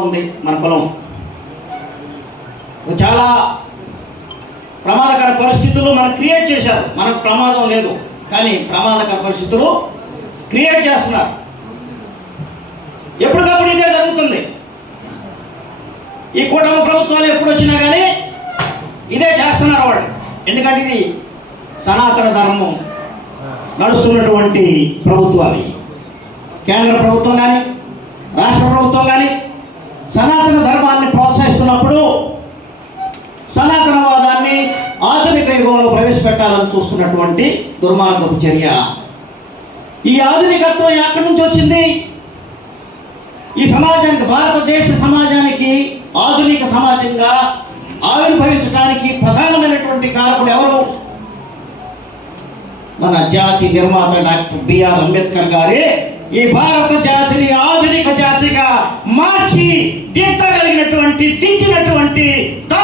ఉంది మన పొలం. చాలా ప్రమాదకర పరిస్థితులు మనం క్రియేట్ చేశారు. మనకు ప్రమాదం లేదు. కానీ ప్రమాదకర పరిస్థితులు క్రియేట్ చేస్తున్నారు. ఎప్పటికప్పుడు ఇదే జరుగుతుంది. ఈ కూటమి ప్రభుత్వాలు ఎప్పుడు వచ్చినా కానీ ఇదే చేస్తున్నారు వాళ్ళు. ఎందుకంటే ఇది సనాతన ధర్మం నడుస్తున్నటువంటి ప్రభుత్వాలు. కేంద్ర ప్రభుత్వం కానీ రాష్ట్ర ప్రభుత్వం కానీ సనాతన ధర్మాన్ని ప్రోత్సహిస్తున్నప్పుడు సనాతనవాదాన్ని ఆధునిక యుగంలో ప్రవేశపెట్టాలని చూస్తున్నటువంటి దుర్మార్గపు చర్య. ఈ ఆధునికత్వం ఎక్కడి నుంచి వచ్చింది? ఈ సమాజానికి భారతదేశ సమాజానికి ఆధునిక సమాజంగా ఆవిర్భవించడానికి ప్రధానమైనటువంటి కారకుడు ఎవరు? మన జాతి నిర్మాత డాక్టర్ బిఆర్ అంబేద్కర్ గారే. ఈ భారత జాతిని ఆధునిక జాతిగా మార్చి దిద్దగలిగినటువంటి దిద్దినటువంటి దార్శనికుడు